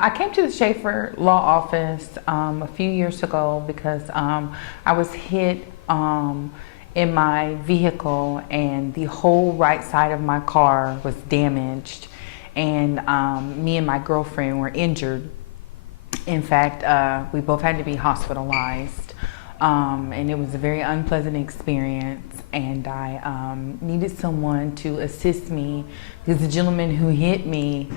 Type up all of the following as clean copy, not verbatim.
I came to the Schafer Law Office a few years ago because I was hit in my vehicle and the whole right side of my car was damaged, and me and my girlfriend were injured. In fact, we both had to be hospitalized, and it was a very unpleasant experience, and I needed someone to assist me because the gentleman who hit me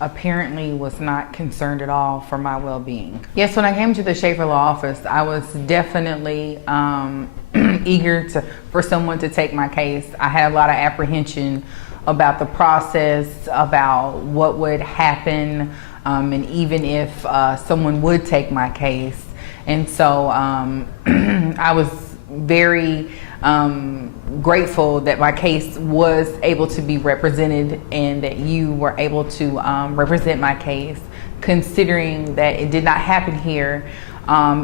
apparently was not concerned at all for my well-being. Yes, when I came to the Schafer Law Office, I was definitely eager for someone to take my case. I had a lot of apprehension about the process, about what would happen, and even if someone would take my case. And so I was very grateful that my case was able to be represented and that you were able to represent my case, considering that it did not happen here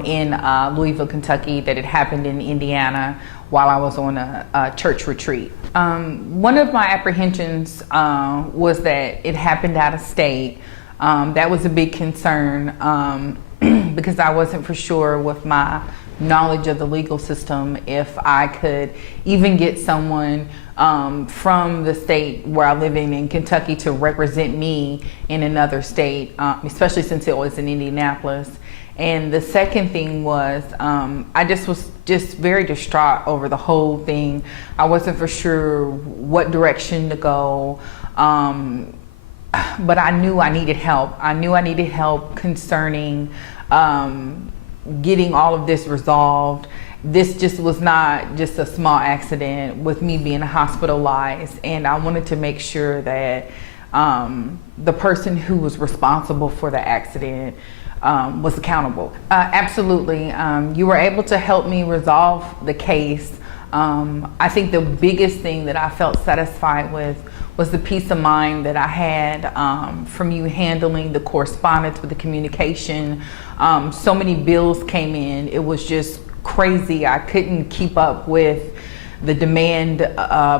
in Louisville, Kentucky, that it happened in Indiana while I was on a church retreat. One of my apprehensions was that it happened out of state. That was a big concern because I wasn't for sure with my knowledge of the legal system if I could even get someone from the state where I live in Kentucky to represent me in another state, especially since it was in Indianapolis. And the second thing was I was very distraught over the whole thing. I wasn't for sure what direction to go, but I knew I needed help. I knew I needed help concerning getting all of this resolved. This just was not just a small accident with me being hospitalized, and I wanted to make sure that the person who was responsible for the accident was accountable. Absolutely, you were able to help me resolve the case. I think the biggest thing that I felt satisfied with was the peace of mind that I had from you handling the correspondence with the communication. So many bills came in, it was just crazy. I couldn't keep up with the demand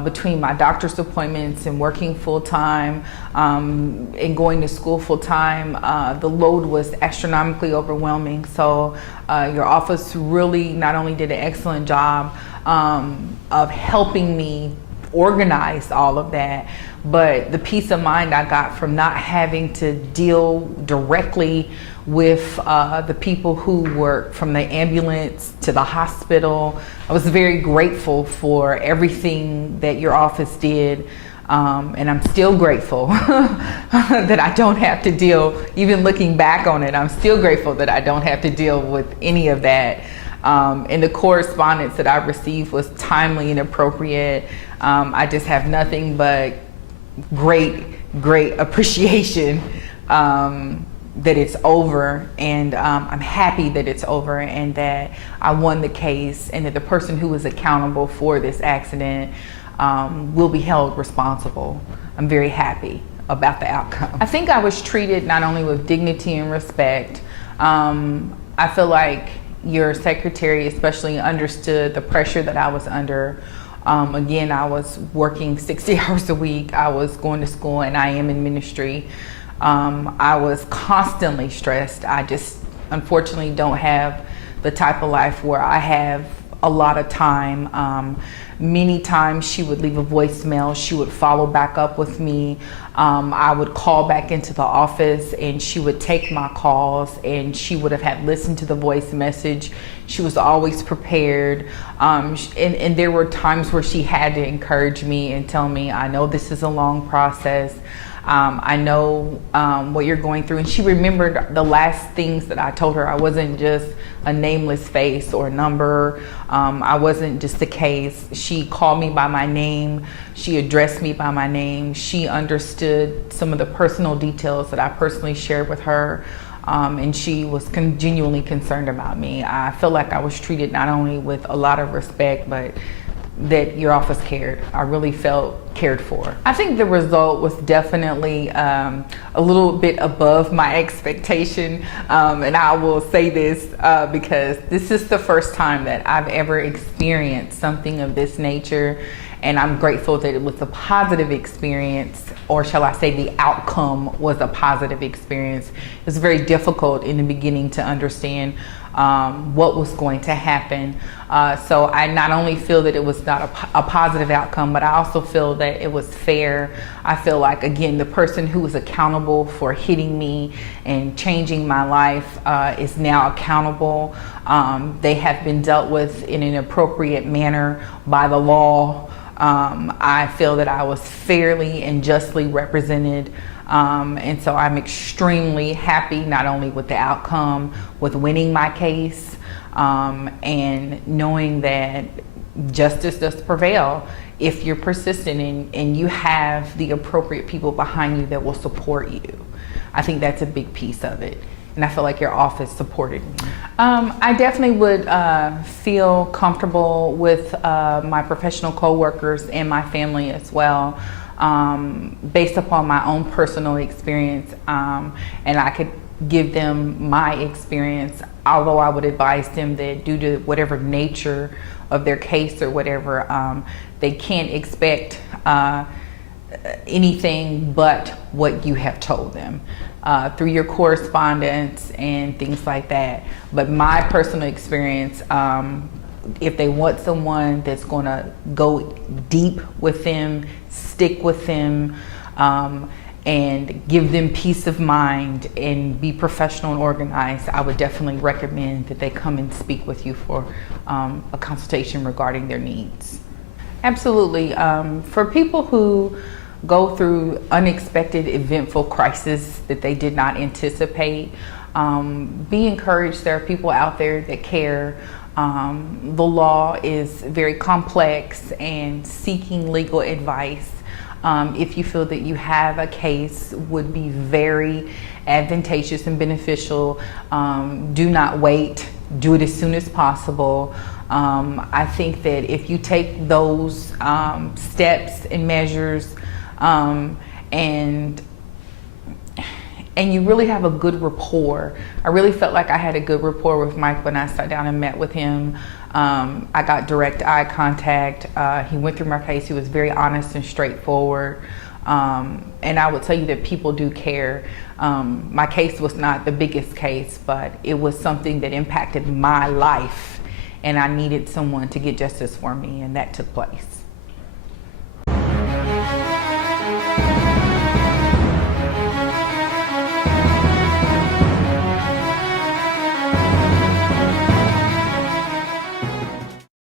between my doctor's appointments and working full-time and going to school full-time. The load was astronomically overwhelming. So your office really not only did an excellent job of helping me organize all of that, but the peace of mind I got from not having to deal directly with the people who work from the ambulance to the hospital. I was very grateful for everything that your office did, and I'm still grateful that I don't have to deal, even looking back on it, I'm still grateful that I don't have to deal with any of that. And the correspondence that I received was timely and appropriate. I just have nothing but great appreciation that it's over, and I'm happy that it's over and that I won the case, and that the person who was accountable for this accident will be held responsible. I'm very happy about the outcome. I think I was treated not only with dignity and respect. I feel like your secretary especially understood the pressure that I was under. Again, I was working 60 hours a week. I was going to school, and I am in ministry. I was constantly stressed. I just unfortunately don't have the type of life where I have a lot of time. Many times she would leave a voicemail, she would follow back up with me. I would call back into the office and she would take my calls, and she would have had listened to the voice message. She was always prepared. And there were times where she had to encourage me and tell me, I know this is a long process. I know what you're going through. And she remembered the last things that I told her. I wasn't just a nameless face or number. I wasn't just a case. She called me by my name. She addressed me by my name. She understood some of the personal details that I personally shared with her. And she was genuinely concerned about me. I feel like I was treated not only with a lot of respect, but that your office cared. I really felt cared for. I think the result was definitely a little bit above my expectation, and I will say this because this is the first time that I've ever experienced something of this nature, and I'm grateful that it was a positive experience, or shall I say the outcome was a positive experience. It was very difficult in the beginning to understand what was going to happen. So I not only feel that it was not a positive outcome, but I also feel that it was fair. I feel like, again, the person who was accountable for hitting me and changing my life is now accountable. They have been dealt with in an appropriate manner by the law. I feel that I was fairly and justly represented. And so I'm extremely happy not only with the outcome, with winning my case, and knowing that justice does prevail if you're persistent and you have the appropriate people behind you that will support you. I think that's a big piece of it. And I feel like your office supported me. I definitely would feel comfortable with my professional coworkers and my family as well. Based upon my own personal experience, and I could give them my experience, although I would advise them that due to whatever nature of their case or whatever, they can't expect anything but what you have told them through your correspondence and things like that. But my personal experience, if they want someone that's going to go deep with them, stick with them, and give them peace of mind and be professional and organized, I would definitely recommend that they come and speak with you for a consultation regarding their needs. Absolutely. For people who go through unexpected, eventful crises that they did not anticipate, be encouraged. There are people out there that care. The law is very complex, and seeking legal advice, if you feel that you have a case, would be very advantageous and beneficial. Do not wait. Do it as soon as possible. I think that if you take those steps and measures, and you really have a good rapport. I really felt like I had a good rapport with Mike when I sat down and met with him. I got direct eye contact. He went through my case. He was very honest and straightforward. And I would tell you that people do care. My case was not the biggest case, but it was something that impacted my life, and I needed someone to get justice for me, and that took place.